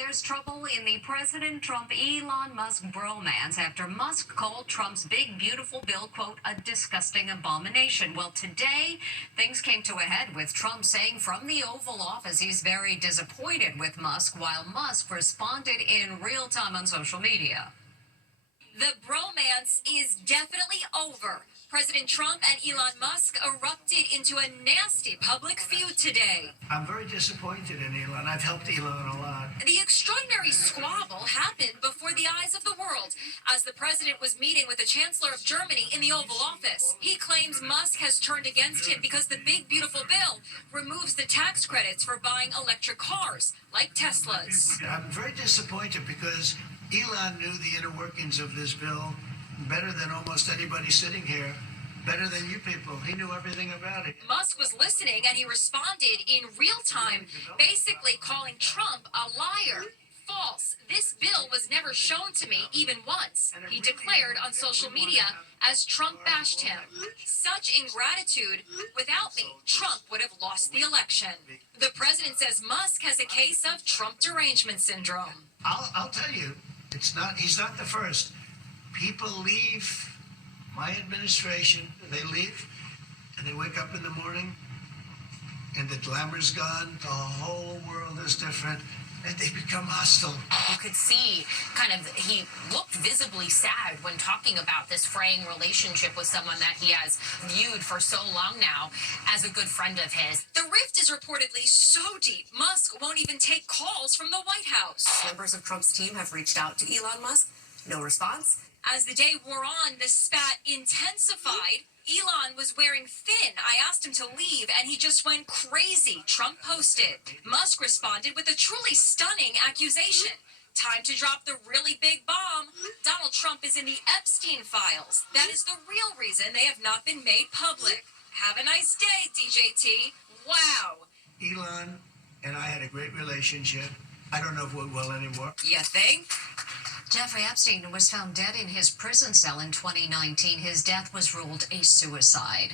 There's trouble in the President Trump-Elon Musk bromance after Musk called Trump's big, beautiful bill, quote, a disgusting abomination. Well, today, things came to a head with Trump saying from the Oval Office he's very disappointed with Musk, while Musk responded in real time on social media. The bromance is definitely over. President Trump and Elon Musk erupted into a nasty public feud today. I'm very disappointed in Elon. I've helped Elon a lot. The extraordinary squabble happened before the eyes of the world as the president was meeting with the Chancellor of Germany in the Oval Office. He claims Musk has turned against him because the big, beautiful bill removes the tax credits for buying electric cars, like Teslas. I'm very disappointed because Elon knew the inner workings of this bill better than almost anybody sitting here, better than you people. He knew everything about it. Musk was listening and he responded in real time, basically calling Trump a liar. False. This bill was never shown to me even once, he declared on social media as Trump bashed him. Such ingratitude. Without me, Trump would have lost the election. The president says Musk has a case of Trump derangement syndrome. I'll tell you, he's not the first. People leave my administration, they leave, and they wake up in the morning, and the glamour's gone, the whole world is different, and they become hostile. You could see he looked visibly sad when talking about this fraying relationship with someone that he has viewed for so long now as a good friend of his. The rift is reportedly so deep, Musk won't even take calls from the White House. Members of Trump's team have reached out to Elon Musk. No response. As the day wore on, the spat intensified. Elon was wearing thin. I asked him to leave, and he just went crazy, Trump posted. Musk responded with a truly stunning accusation. Time to drop the really big bomb. Donald Trump is in the Epstein files. That is the real reason they have not been made public. Have a nice day, DJT. Wow. Elon and I had a great relationship. I don't know if we will anymore. You think? Jeffrey Epstein was found dead in his prison cell in 2019. His death was ruled a suicide.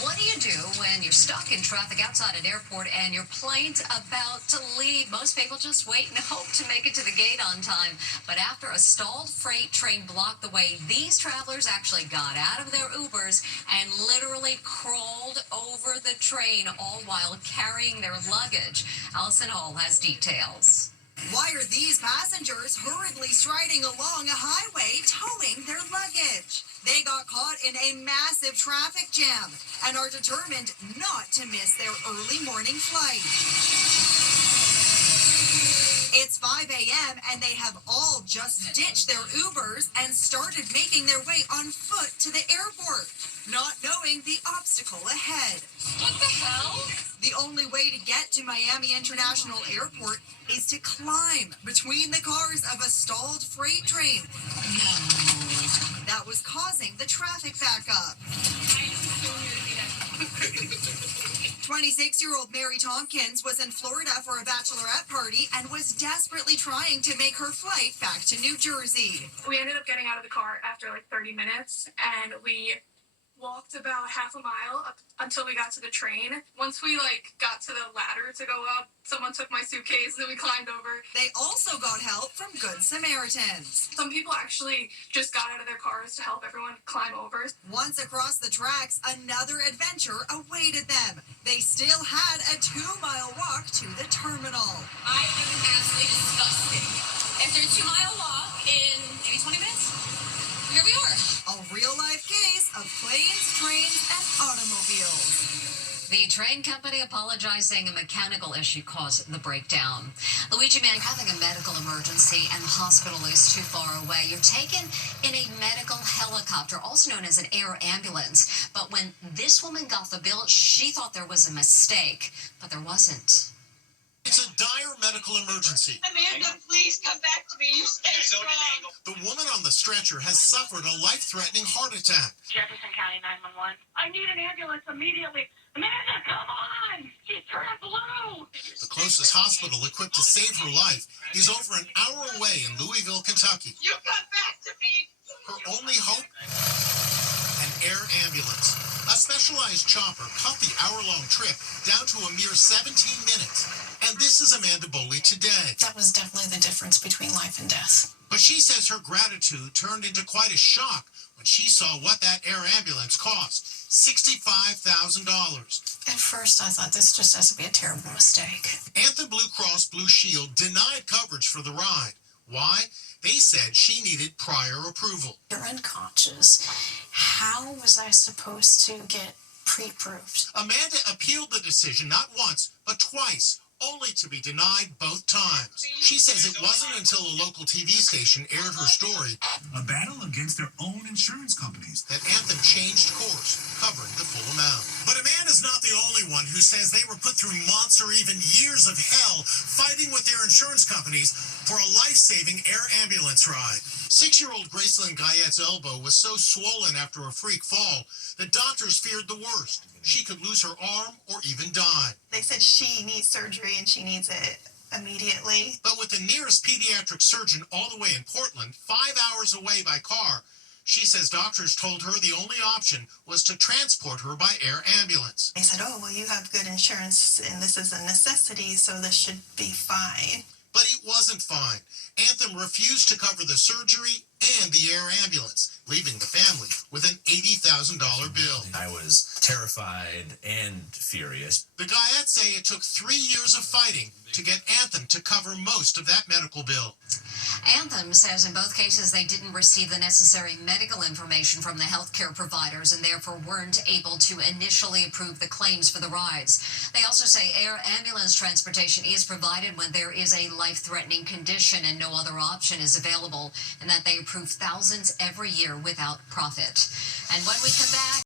What do you do when you're stuck in traffic outside an airport and your plane's about to leave? Most people just wait and hope to make it to the gate on time. But after a stalled freight train blocked the way, these travelers actually got out of their Ubers and literally crawled over the train, all while carrying their luggage. Allison Hall has details. Why are these passengers hurriedly striding along a highway towing their luggage? They got caught in a massive traffic jam and are determined not to miss their early morning flight. It's 5 a.m. and they have all just ditched their Ubers and started making their way on foot to the airport, not knowing the obstacle ahead. What the hell? The only way to get to Miami International Airport is to climb between the cars of a stalled freight train. That was causing the traffic backup. 26-year-old Mary Tompkins was in Florida for a bachelorette party and was desperately trying to make her flight back to New Jersey. We ended up getting out of the car after like 30 minutes, and we walked about half a mile up until we got to the train. Once we got to the ladder to go up, someone took my suitcase and we climbed over. They also got help from Good Samaritans. Some people actually just got out of their cars to help everyone climb over. Once across the tracks, another adventure awaited them. They still had a 2-mile walk to the terminal. I am absolutely disgusted. After a 2-mile walk in maybe 20 minutes, here we are. A real-life case of planes, trains, and automobiles. The train company apologized, saying a mechanical issue caused the breakdown. Luigi Man, having a medical emergency and the hospital is too far away. You're taken in a medical helicopter, also known as an air ambulance. But when this woman got the bill, she thought there was a mistake, but there wasn't. It's a dire medical emergency. Amanda, please come back to me. You stay strong. The woman on the stretcher has suffered a life-threatening heart attack. Jefferson County 911. I need an ambulance immediately. Amanda, come on! She's turned blue! The closest hospital equipped to save her life is over an hour away in Louisville, Kentucky. You come back to me! Her only hope? An air ambulance. A specialized chopper cut the hour-long trip down to a mere 17 minutes. And this is Amanda Boley today. That was definitely the difference between life and death. But she says her gratitude turned into quite a shock when she saw what that air ambulance cost, $65,000. At first, I thought this just has to be a terrible mistake. Anthem Blue Cross Blue Shield denied coverage for the ride. Why? They said she needed prior approval. You're unconscious. How was I supposed to get pre-approved? Amanda appealed the decision not once, but twice, only to be denied both times. She says it wasn't until a local TV station aired her story, a battle against their own insurance companies, that Anthem changed course, covering the full amount. But Amanda's not the only one who says they were put through months or even years of hell fighting with their insurance companies for a life-saving air ambulance ride. 6-year-old Gracelyn Guyette's elbow was so swollen after a freak fall that doctors feared the worst. She could lose her arm or even die. They said she needs surgery and she needs it immediately. But with the nearest pediatric surgeon all the way in Portland, 5 hours away by car, she says doctors told her the only option was to transport her by air ambulance. They said, oh, well, you have good insurance and this is a necessity, so this should be fine. But it wasn't fine. Anthem refused to cover the surgery and the air ambulance, leaving the family with an $80,000 bill. I was terrified and furious. The Guyettes say it took 3 years of fighting to get Anthem to cover most of that medical bill. Anthem says in both cases they didn't receive the necessary medical information from the healthcare providers and therefore weren't able to initially approve the claims for the rides. They also say air ambulance transportation is provided when there is a life-threatening condition and no other option is available, and that they approve thousands every year without profit. And when we come back,